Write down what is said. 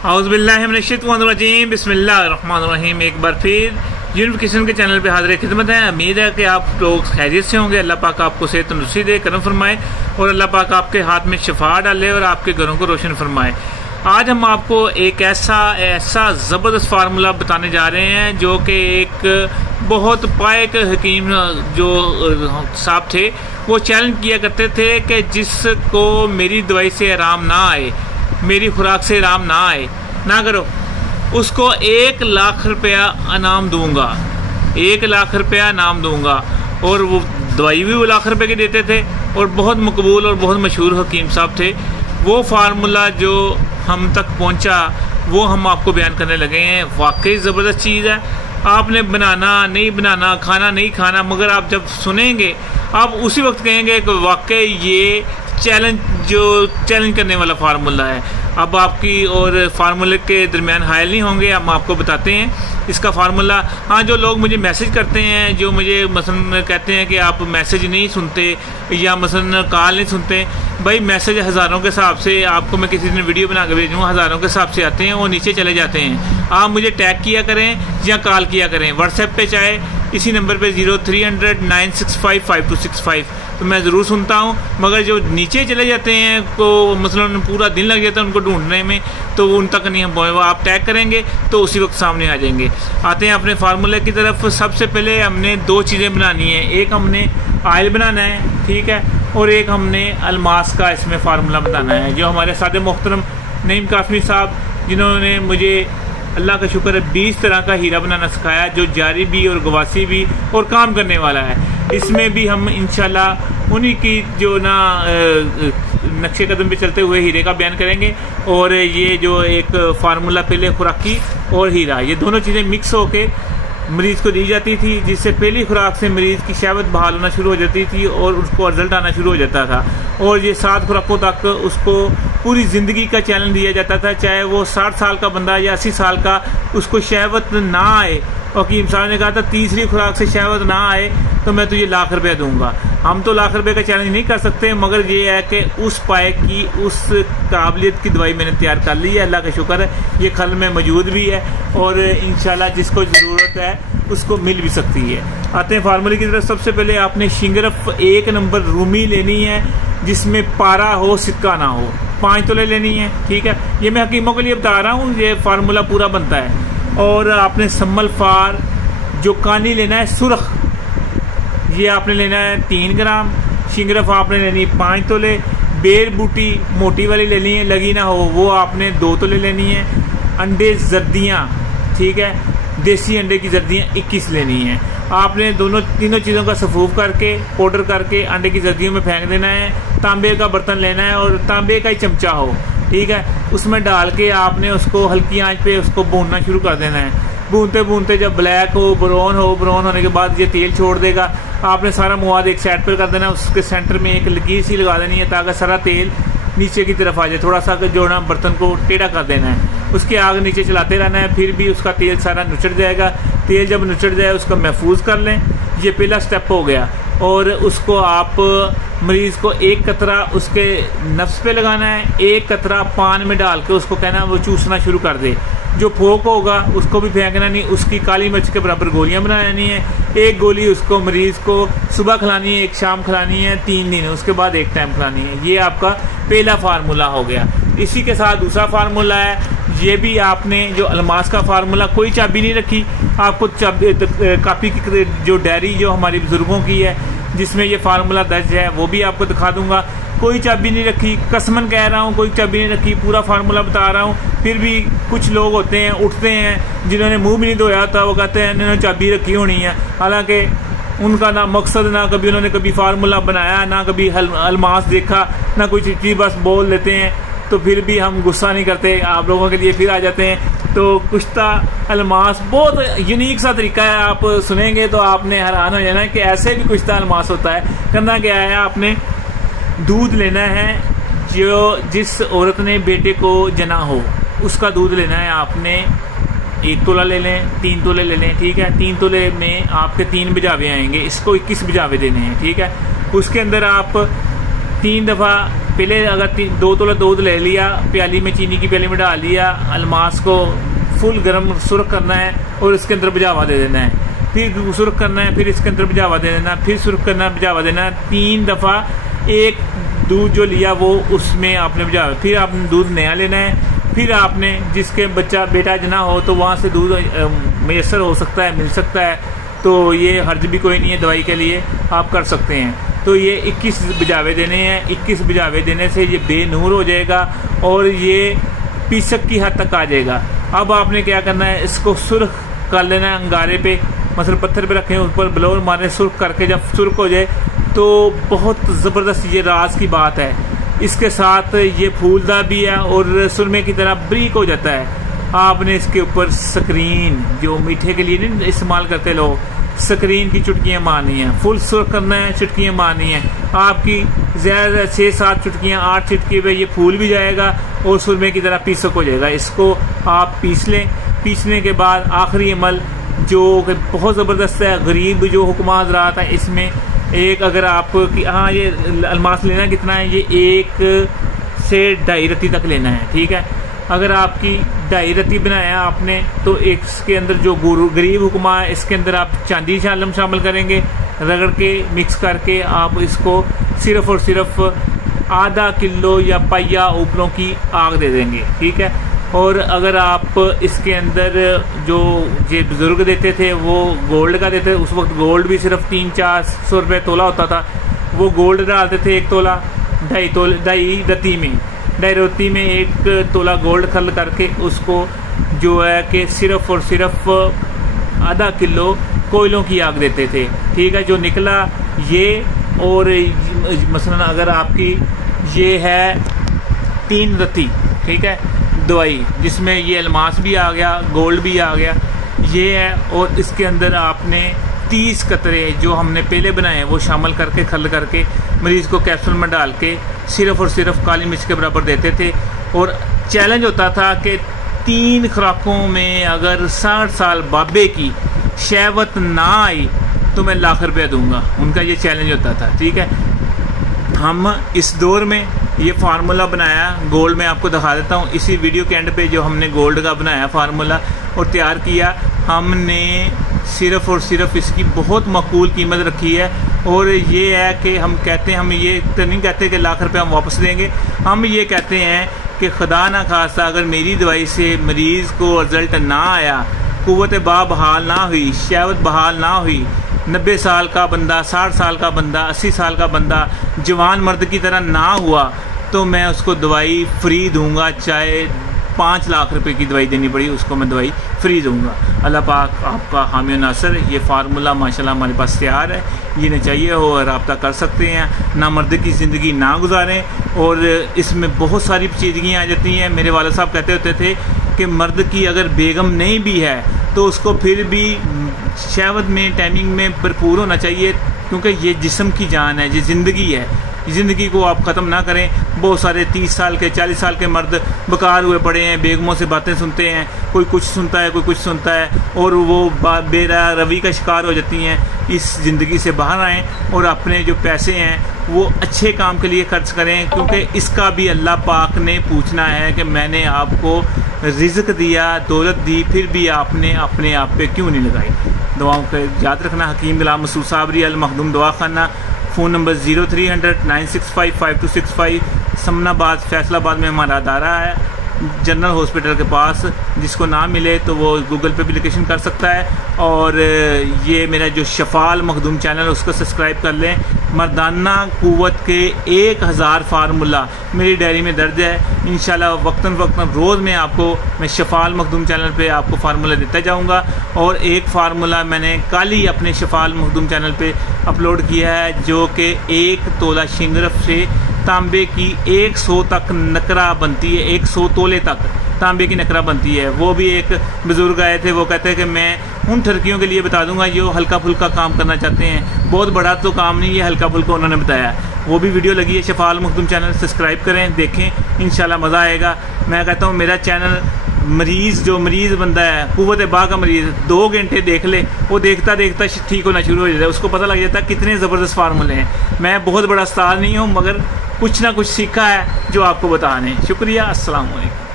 औज़ुबिल्लाहिमिनश्शैतानिर्रजीम बिस्मिल्लाहिर्रहमानिर्रहीम। एक बार फिर यूनिफिकेशन के चैनल पे हाजिर खिदमत है। उम्मीद है कि आप लोग खैरियत से होंगे। अल्लाह पाक आपको सेहत तंदुरुस्ती दे, करम फरमाए और अल्लाह पाक आपके हाथ में शिफा डाले और आपके घरों को रोशन फरमाए। आज हम आपको एक ऐसा ज़बरदस्त फार्मूला बताने जा रहे हैं जो कि एक बहुत पायक हकीम जो साहब थे वो चैलेंज किया करते थे कि जिसको मेरी दवाई से आराम ना आए, मेरी खुराक से आराम ना आए, ना करो, उसको 1 लाख रुपया इनाम दूंगा, 1 लाख रुपया इनाम दूंगा। और वो दवाई भी वो लाख रुपए की देते थे और बहुत मकबूल और बहुत मशहूर हकीम साहब थे। वो फार्मूला जो हम तक पहुंचा वो हम आपको बयान करने लगे हैं। वाकई ज़बरदस्त चीज़ है। आपने बनाना नहीं बनाना, खाना नहीं खाना, मगर आप जब सुनेंगे आप उसी वक्त कहेंगे कि वाकई ये चैलेंज करने वाला फार्मूला है। अब आपकी और फार्मूले के दरमियान हायल नहीं होंगे, हम आपको बताते हैं इसका फार्मूला। हाँ, जो लोग मुझे मैसेज करते हैं, जो मुझे मसलन कहते हैं कि आप मैसेज नहीं सुनते या मसलन कॉल नहीं सुनते, भाई मैसेज हज़ारों के हिसाब से आपको मैं किसी दिन वीडियो बना के भेजूँ, हज़ारों के हिसाब से आते हैं, वो नीचे चले जाते हैं। आप मुझे टैग किया करें या कॉल किया करें व्हाट्सएप पे, चाहे इसी नंबर पे 0300 965 5265, तो मैं ज़रूर सुनता हूँ। मगर जो नीचे चले जाते हैं को मसलन पूरा दिन लग जाता है उनको ढूंढने में, तो उन तक नहीं हम पहुँचे। आप टैग करेंगे तो उसी वक्त सामने आ जाएंगे। आते हैं अपने फार्मूले की तरफ। सबसे पहले हमने 2 चीज़ें बनानी है। एक हमने ऑयल बनाना है, ठीक है, और एक हमने अलमास का इसमें फार्मूला बताना है। जो हमारे सादे मोहतरम नईम कासमी साहब, जिन्होंने मुझे अल्लाह का शुक्र है 20 तरह का हीरा बनाना सिखाया, जो जारी भी और गवासी भी और काम करने वाला है। इसमें भी हम इंशाल्लाह उन्हीं की जो ना नक्शे कदम पे चलते हुए हीरे का बयान करेंगे। और ये जो एक फार्मूला पहले खुराकी और हीरा, ये दोनों चीज़ें मिक्स होके मरीज़ को दी जाती थी, जिससे पहली खुराक से मरीज़ की शहवत बहाल होना शुरू हो जाती थी और उसको रिजल्ट आना शुरू हो जाता था। और ये 7 खुराकों तक उसको पूरी ज़िंदगी का चैलेंज दिया जाता था, चाहे वो 60 साल का बंदा या 80 साल का, उसको शहवत ना आए। और हकीम साहब ने कहा था तीसरी खुराक से शहवत ना आए तो मैं तुझे लाख रुपया दूंगा। हम तो लाख रुपए का चैलेंज नहीं कर सकते, मगर ये है कि उस पाए की, उस काबिलियत की दवाई मैंने तैयार कर ली है। अल्लाह का शुक्र है, ये खल में मौजूद भी है और इंशाल्लाह जिसको ज़रूरत है उसको मिल भी सकती है। आते हैं फार्मूले की तरफ। सबसे पहले आपने शिंगरफ 1 नंबर रूमी लेनी है, जिसमें पारा हो, सिक्का ना हो। 5 तोले लेनी है, ठीक है। ये मैं हकीमों के लिए बता रहा हूँ, ये फार्मूला पूरा बनता है। और आपने सम्मल फार जो कानी लेना है, सुरख, ये आपने लेना है 3 ग्राम। शिंगरफ आपने लेनी 5 तोले। बेर बूटी मोटी वाली लेनी है, लगी ना हो, वो आपने 2 तोले लेनी है। अंडे जर्दियाँ, ठीक है, देसी अंडे की जर्दियाँ 21 लेनी है। आपने तीनों चीज़ों का सफूफ करके पाउडर करके अंडे की जर्दियों में फेंक देना है। तांबे का बर्तन लेना है और तांबे का ही चमचा हो, ठीक है, उसमें डाल के आपने उसको हल्की आंच पे उसको भूनना शुरू कर देना है। भूनते भूनते जब ब्लैक हो, ब्राउन होने के बाद ये तेल छोड़ देगा। आपने सारा मवाद एक साइड पर कर देना है। उसके सेंटर में एक लकीर सी लगा देनी है ताकि सारा तेल नीचे की तरफ आ जाए। थोड़ा सा जो ना बर्तन को टेढ़ा कर देना है, उसके आग नीचे चलाते रहना है, फिर भी उसका तेल सारा नुचड़ जाएगा। तेल जब नुचड़ जाए उसको महफूज कर लें। ये पहला स्टेप हो गया। और उसको आप मरीज़ को 1 कतरा उसके नफ्स पे लगाना है, 1 कतरा पान में डाल के उसको कहना वो चूसना शुरू कर दे। जो फोक होगा उसको भी फेंकना नहीं, उसकी काली मिर्च के बराबर गोलियां बनानी है। 1 गोली उसको मरीज़ को सुबह खिलानी है, 1 शाम खिलानी है, 3 दिन, उसके बाद 1 टाइम खिलानी है। ये आपका पहला फार्मूला हो गया। इसी के साथ दूसरा फार्मूला है, ये भी आपने जो अलमास का फार्मूला, कोई चाबी नहीं रखी, आपको कापी की जो डायरी जो हमारे बुजुर्गों की है जिसमें ये फार्मूला दर्ज है वो भी आपको दिखा दूंगा। कोई चाबी नहीं रखी, कसमन कह रहा हूँ, कोई चाबी नहीं रखी, पूरा फार्मूला बता रहा हूँ। फिर भी कुछ लोग होते हैं, उठते हैं, जिन्होंने मुंह भी नहीं धोया होता, वो कहते हैं इन्होंने चाबी रखी होनी है। हालांकि उनका ना मकसद, ना कभी उन्होंने कभी फार्मूला बनाया, ना कभी अलमास देखा, ना कोई चीज़, बस बोल लेते हैं। तो फिर भी हम गुस्सा नहीं करते, आप लोगों के लिए फिर आ जाते हैं। तो कुश्ता अलमास बहुत यूनिक सा तरीका है, आप सुनेंगे तो आपने हैरान हो जाना है कि ऐसे भी कुश्ता अलमास होता है। करना क्या है, आपने दूध लेना है, जिस औरत ने बेटे को जना हो उसका दूध लेना है। आपने 1 तोला ले लें, 3 तोले ले लें, ठीक है। 3 तोले में आपके 3 बिजावे आएंगे, इसको 21 बिजावे देने हैं, ठीक है। उसके अंदर आप 3 दफ़ा पहले अगर 2 तोला दूध ले लिया, प्याली में चीनी की प्याली में डाल लिया, अलमास को फुल गर्म सुर्ख करना है और इसके अंदर भिजावा दे देना है, फिर सुर्ख करना है, फिर इसके अंदर भिजावा दे देना, फिर सुर्ख करना है, भिजावा देना है, 3 दफ़ा एक दूध जो लिया वो उसमें आपने भिजावा, फिर आपने दूध नया लेना है, फिर आपने जिसके बेटा जना हो तो वहाँ से दूध मैसर हो सकता है, मिल सकता है, तो ये हर्ज भी कोई नहीं है, दवाई के लिए आप कर सकते हैं। तो ये 21 भिजावे देने हैं, 21 भिजावे देने से ये बेनूर हो जाएगा और ये पीसक की हद तक आ जाएगा। अब आपने क्या करना है, इसको सुर्ख कर लेना है अंगारे पे, मसल पत्थर पे रखें, ऊपर ब्लोर मारे, सुर्ख करके जब सुर्ख हो जाए तो बहुत ज़बरदस्त ये राज की बात है। इसके साथ ये फूलदा भी है और सुरमे की तरह ब्रीक हो जाता है। आपने इसके ऊपर स्क्रीन जो मीठे के लिए नहीं इस्तेमाल करते लोग, स्क्रीन की चुटकियाँ मारनी है, फुल सुर्ख करना है, चुटकियाँ मारनी है। आपकी ज़्यादा 6-7 चुटकियाँ 8 चुटकी पे ये फूल भी जाएगा और सुरमे की तरह पीसक हो जाएगा। इसको आप पीस लें। पीसने के बाद आखिरी अमल जो बहुत ज़बरदस्त है, गरीब जो हुक्मा हज़रात है, इसमें एक अगर आप हाँ ये अलमास लेना कितना है, ये 1 से 2.5 रत्ती तक लेना है, ठीक है। अगर आपकी 2.5 रत्ती बनाया आपने तो इसके अंदर जो गरीब हुक्मा है इसके अंदर आप चांदी शामिल करेंगे, रगड़ के मिक्स करके आप इसको सिर्फ और सिर्फ आधा किलो या पाइया ऊपरों की आग दे देंगे, ठीक है। और अगर आप इसके अंदर जो ये बुजुर्ग देते थे वो गोल्ड का देते, उस वक्त गोल्ड भी सिर्फ 300-400 रुपये तोला होता था, वो गोल्ड डालते थे 1 तोला 2.5 रत्ती में, 2.5 रत्ती में 1 तोला गोल्ड खल करके उसको जो है कि सिर्फ और सिर्फ आधा किलो कोयलों की आग देते थे, ठीक है। जो निकला ये, और मसलन अगर आपकी ये है 3 रत्ती, ठीक है, दवाई जिसमें ये अलमास भी आ गया, गोल्ड भी आ गया, ये है, और इसके अंदर आपने 30 कतरे जो हमने पहले बनाए वो शामिल करके खल करके मरीज़ को कैप्सूल में डाल के सिर्फ और सिर्फ काली मिर्च के बराबर देते थे। और चैलेंज होता था कि 3 खुराकों में अगर 60 साल बाबे की शहवत ना आई तो मैं लाख रुपया दूंगा, उनका ये चैलेंज होता था, ठीक है। हम इस दौर में ये फार्मूला बनाया, गोल्ड में आपको दिखा देता हूँ इसी वीडियो के एंड पे, जो हमने गोल्ड का बनाया फार्मूला और तैयार किया, हमने सिर्फ और सिर्फ इसकी बहुत माकूल कीमत रखी है। और ये है कि हम कहते हैं, हम ये तो नहीं कहते कि लाख रुपये हम वापस देंगे, हम ये कहते हैं कि खुदा ना खास्ता अगर मेरी दवाई से मरीज़ को रिज़ल्ट ना आया, कुव्वत बा बहाल ना हुई, शहवत बहाल ना हुई, 90 साल का बंदा, 60 साल का बंदा, 80 साल का बंदा जवान मर्द की तरह ना हुआ, तो मैं उसको दवाई फ्री दूंगा, चाहे 5 लाख रुपए की दवाई देनी पड़ी उसको मैं दवाई फ्री दूंगा। अल्लाह पाक आपका हामी नासर। ये फार्मूला माशाल्लाह हमारे पास तैयार है, ये न चाहिए हो रब्ता कर सकते हैं, ना मर्द की ज़िंदगी ना गुजारें। और इसमें बहुत सारी पेचीदगियाँ आ जाती हैं। मेरे वालिद साहब कहते होते थे कि मर्द की अगर बेगम नहीं भी है तो उसको फिर भी शहवत में टाइमिंग में भरपूर होना चाहिए, क्योंकि ये जिस्म की जान है, ये ज़िंदगी है, ज़िंदगी को आप ख़त्म ना करें। बहुत सारे 30 साल के 40 साल के मर्द बेकार हुए पड़े हैं, बेगमों से बातें सुनते हैं, कोई कुछ सुनता है, कोई कुछ सुनता है, और वो बेरा रवि का शिकार हो जाती हैं। इस ज़िंदगी से बाहर आएँ और अपने जो पैसे हैं वो अच्छे काम के लिए खर्च करें, क्योंकि इसका भी अल्लाह पाक ने पूछना है कि मैंने आपको रिज़्क दिया, दौलत दी, फिर भी आपने अपने आप पे क्यों नहीं लगाई। दुआओं का याद रखना। हकीम गुलाम मसूद साबरी अल मखदूम दवा खाना, फ़ोन नंबर 0300 965 5265, समनाबाद फैसलाबाद में हमारा अदारा है, जनरल हॉस्पिटल के पास। जिसको ना मिले तो वो गूगल पे भी लोकेशन कर सकता है। और ये मेरा जो शफाल मखदूम चैनल उसको सब्सक्राइब कर लें। मर्दाना क़ुव्वत के 1000 फार्मूला मेरी डायरी में दर्ज है। इंशाल्लाह वक्तन वक्तन रोज़ में आपको मैं शफाल मखदूम चैनल पे आपको फार्मूला देता जाऊंगा। और एक फार्मूला मैंने कल ही अपने शफाल मखदूम चैनल पे अपलोड किया है, जो कि 1 तोला शिंगरफ से तांबे की 100 तक नकरा बनती है, 100 तोले तक तांबे की नकरा बनती है। वो भी एक बुज़ुर्ग आए थे, वो कहते हैं कि मैं उन ठरकियों के लिए बता दूंगा जो हल्का फुल्का काम करना चाहते हैं, बहुत बड़ा तो काम नहीं है, हल्का फुल्का उन्होंने बताया। वो भी वीडियो लगी है शफाल मखदूम चैनल, सब्सक्राइब करें, देखें, इंशाल्लाह मज़ा आएगा। मैं कहता हूँ मेरा चैनल जो मरीज़ बंदा है, क़ुव्वत बा का मरीज़ 2 घंटे देख ले, वो देखता देखता ठीक होना शुरू हो जाता है, उसको पता लग जाता है कितने ज़बरदस्त फार्मूले हैं। मैं बहुत बड़ा उस्ताद नहीं हूँ, मगर कुछ ना कुछ सीखा है जो आपको बता दें। शुक्रिया, अस्सलाम वालेकुम।